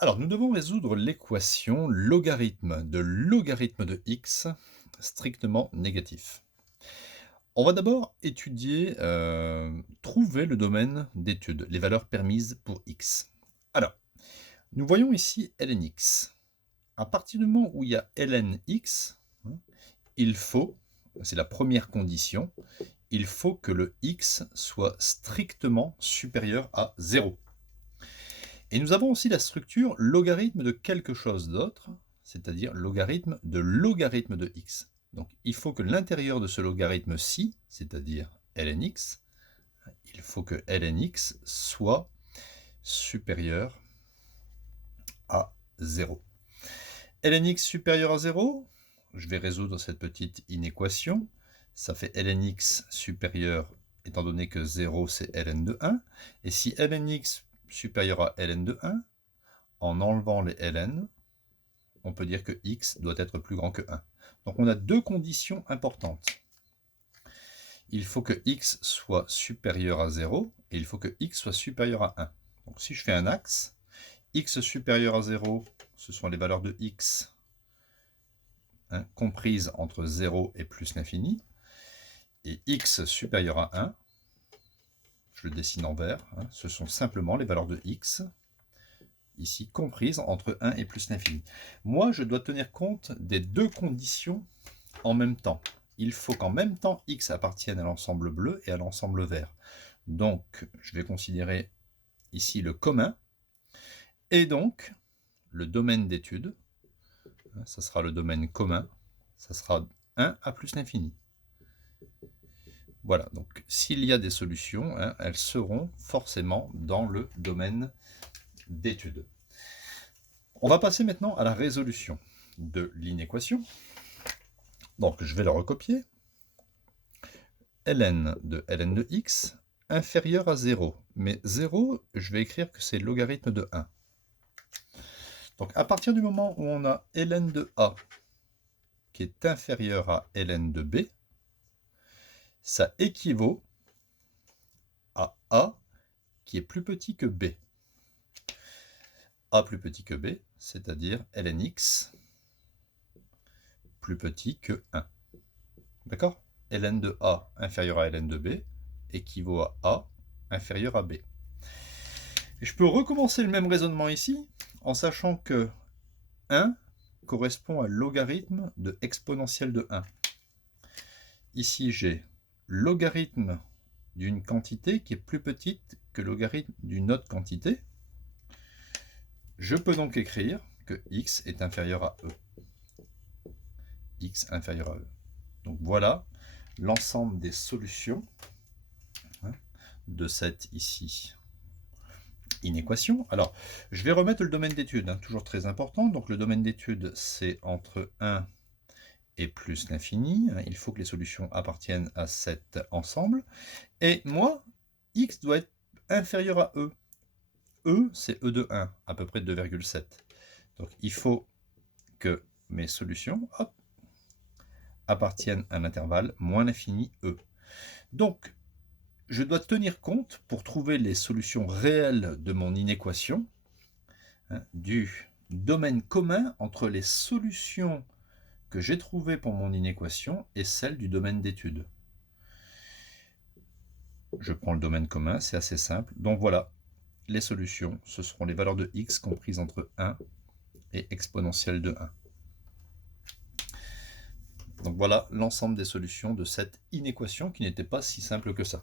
Alors, nous devons résoudre l'équation logarithme de x strictement négatif. On va d'abord étudier, trouver le domaine d'étude, les valeurs permises pour x. Alors, nous voyons ici ln x. À partir du moment où il y a ln x, hein, il faut, c'est la première condition, il faut que le x soit strictement supérieur à 0. Et nous avons aussi la structure logarithme de quelque chose d'autre, c'est-à-dire logarithme de x. Donc il faut que l'intérieur de ce logarithme-ci, c'est-à-dire ln x, il faut que ln x soit supérieur à 0. ln x supérieur à 0, je vais résoudre cette petite inéquation. Ça fait ln x supérieur, étant donné que 0 c'est ln de 1. Et si ln x supérieur à ln de 1, en enlevant les ln, on peut dire que x doit être plus grand que 1. Donc on a deux conditions importantes. Il faut que x soit supérieur à 0 et il faut que x soit supérieur à 1. Donc si je fais un axe, x supérieur à 0, ce sont les valeurs de x comprises entre 0 et plus l'infini. Et x supérieur à 1, je le dessine en vert, ce sont simplement les valeurs de x ici comprises entre 1 et plus l'infini. Moi, je dois tenir compte des deux conditions en même temps. Il faut qu'en même temps, x appartienne à l'ensemble bleu et à l'ensemble vert. Donc, je vais considérer ici le commun. Et donc, le domaine d'étude, ça sera le domaine commun, ça sera 1 à plus l'infini. Voilà, donc s'il y a des solutions, elles seront forcément dans le domaine d'étude. On va passer maintenant à la résolution de l'inéquation. Donc je vais la recopier. ln de x inférieur à 0. Mais 0, je vais écrire que c'est logarithme de 1. Donc à partir du moment où on a ln de a qui est inférieur à ln de b, ça équivaut à a qui est plus petit que b. A plus petit que b, c'est-à-dire ln x plus petit que 1. D'accord? Ln de a inférieur à ln de b équivaut à a inférieur à b. Et je peux recommencer le même raisonnement ici, en sachant que 1 correspond à logarithme de exponentielle de 1. Ici, j'ai logarithme d'une quantité qui est plus petite que logarithme d'une autre quantité. Je peux donc écrire que x est inférieur à e. X inférieur à e. Donc voilà l'ensemble des solutions de cette ici inéquation. Alors, je vais remettre le domaine d'étude, toujours très important. Donc le domaine d'étude, c'est entre 1 et plus l'infini. Il faut que les solutions appartiennent à cet ensemble. Et moi, x doit être inférieur à e. E, c'est e de 1, à peu près 2,7. Donc il faut que mes solutions appartiennent à l'intervalle moins l'infini e. Donc, je dois tenir compte, pour trouver les solutions réelles de mon inéquation, du domaine commun entre les solutions que j'ai trouvées pour mon inéquation et celles du domaine d'étude. Je prends le domaine commun, c'est assez simple. Donc voilà, les solutions, ce seront les valeurs de x comprises entre 1 et exponentielle de 1. Donc voilà l'ensemble des solutions de cette inéquation qui n'était pas si simple que ça.